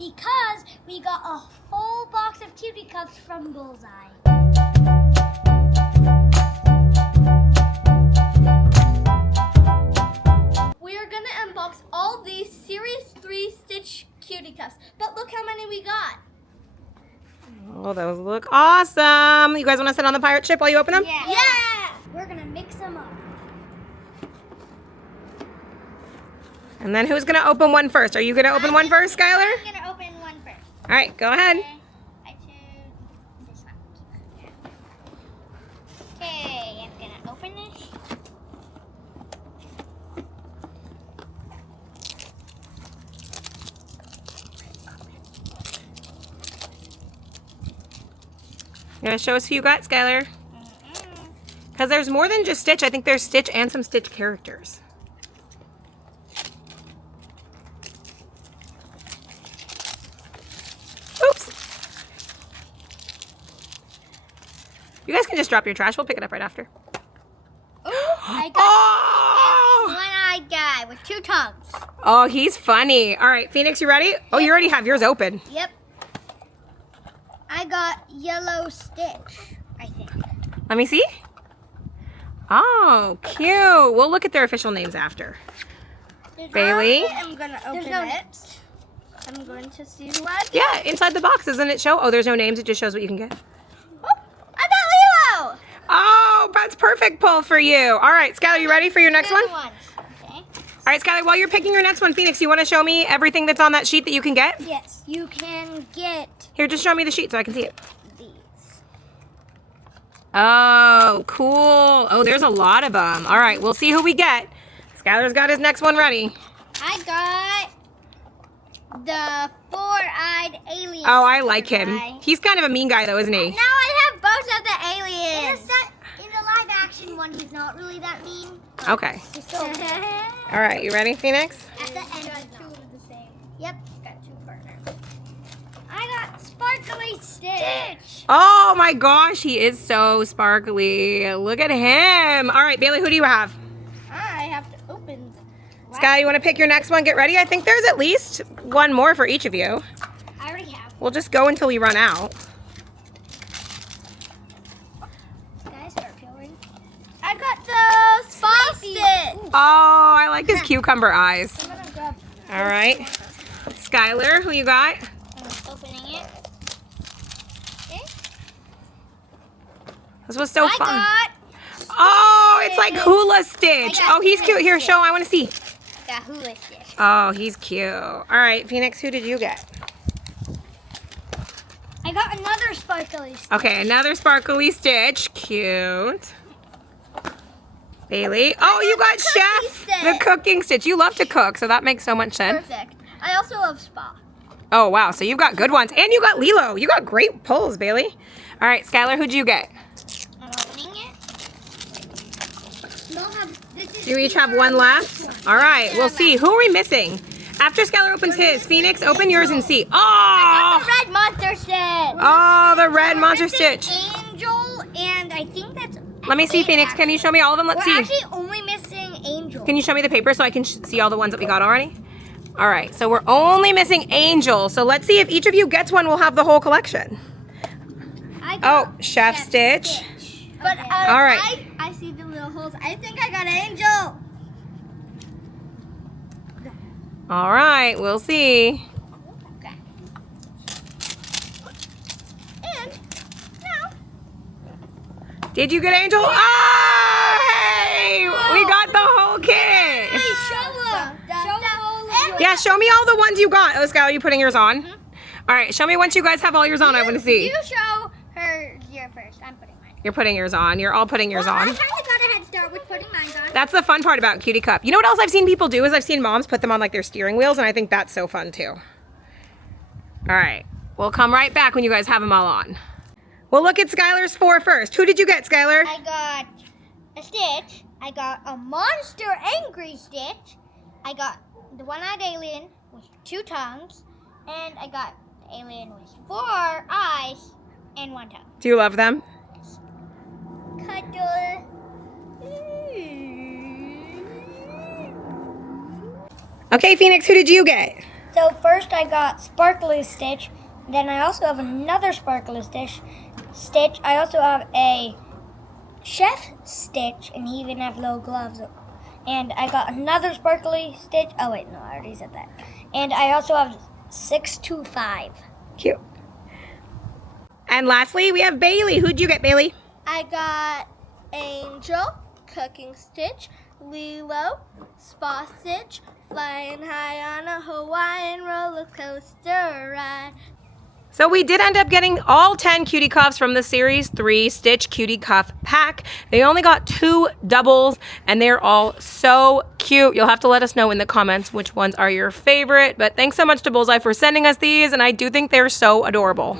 because we got a whole box of cutie cuffs from Bullseye. We are going to unbox all these Series 3 Stitch Cutie Cuffs, but look how many we got. Oh, those look awesome. You guys want to sit on the pirate ship while you open them? Yeah. Yeah! We're going to mix them up. And then who's going to open one first? Are you going to open one first, Skylar? I'm going to open one first. All right, go ahead. Okay. I choose this one. Okay, I'm going to open this. You going to show us who you got, Skylar? Because there's more than just Stitch. I think there's Stitch and some Stitch characters. Oops. You guys can just drop your trash. We'll pick it up right after. I got Oh! one-eyed guy with two tongues. Oh, he's funny. All right, Phoenix, you ready? Oh, you already have yours open. Yep. I got yellow Stitch, I think. Let me see. Oh, cute. We'll look at their official names after. Bailey? I'm going to open no it. I'm going to see who I get. Yeah, inside the box, doesn't it show? Oh, there's no names. It just shows what you can get. Oh, I got Lilo! Oh, that's perfect pull for you. All right, Skylar, you ready for your next one? All Okay. right, Skylar, while you're picking your next one, Phoenix, you want to show me everything that's on that sheet that you can get? Yes, you can get Here, just show me the sheet so I can see it. these. Oh, cool. Oh, there's a lot of them. All right, we'll see who we get. Skylar's got his next one ready. I got the four-eyed alien. Oh, I like him. guy. He's kind of a mean guy, though, isn't he? Now I have both of the aliens. In the live-action one, he's not really that mean. Okay. He's still All right, you ready, Phoenix? At the end, two of the same. Yep, got two partners. I got sparkly Stitch. Oh my gosh, he is so sparkly. Look at him. All right, Bailey, who do you have? I have to open. Sky, you want to pick your next one? Get ready. I think there's at least one more for each of you. I already have. We'll just go until we run out. Guys, start peeling. I got the Spa Stitch. Oh, I like his cucumber eyes. I'm gonna grab. All right. Skylar, who you got? I'm opening it. Okay. This was so fun. I Oh, it's like hula Stitch. I got Oh, he's hula cute. Here, Stitch. show. I want to see. got hula Stitch. Oh, he's cute. All right, Phoenix, who did you get? I got another sparkly Stitch. Okay, another sparkly Stitch. Cute. Bailey. Oh, you got Chef, the Stitch. cooking Stitch. You love to cook, so that makes so much sense. Perfect. I also love Spa. Oh, wow. So you've got good ones. And you got Lilo. You got great pulls, Bailey. All right, Skylar, who'd you get? I'm opening it. Do you each have one left? All right, we'll see. Who are we missing? After Skylar opens his, Phoenix, open yours and see. The Oh! red monster Stitch. Oh, the red monster Stitch. Angel, and I think that's. Let me see, Phoenix. Can you show me all of them? Let's We're see. actually only missing Angel. Can you show me the paper so I can see all the ones that we got already? All right, so we're only missing Angel. So let's see if each of you gets one. We'll have the whole collection. I got Oh, Chef Stitch. But All right. I see the little holes. I think I got Angel. All right, we'll see. Okay. And now. Did you get Angel? Oh, hey! We got the whole kit. Show them. Yeah, show me all the ones you got. Oh, Skylar, you putting yours on? All right, show me once you guys have all yours on. I want to see. You show her your first. I'm putting mine. You're putting yours on. You're all putting yours I on. kind of got a head start with putting mine on. That's the fun part about Cutie Cup. You know what else I've seen people do is I've seen moms put them on like their steering wheels, and I think that's so fun too. All right, we'll come right back when you guys have them all on. We'll look at Skylar's 4 first. Who did you get, Skylar? I got a Stitch. I got a monster angry Stitch. I got the one-eyed alien with 2 tongues. And I got the alien with 4 eyes and 1 tongue. Do you love them? Cuddle. Okay, Phoenix, who did you get? So first I got Sparkly Stitch. Then I also have another Sparkly Stitch. I also have a Chef Stitch, and he even have little gloves. And I got another Sparkly Stitch. Oh wait, no, I already said that. And I also have 625. Cute. And lastly, we have Bailey. Who'd you get, Bailey? I got Angel, Cooking Stitch, Lilo, Spa Stitch, Flying High on a Hawaiian roller coaster ride. So we did end up getting all 10 Cutie Cuffs from the Series 3 Stitch Cutie Cuff pack. They only got 2 doubles, and they're all so cute. You'll have to let us know in the comments which ones are your favorite. But thanks so much to Bullseye for sending us these, and I do think they're so adorable.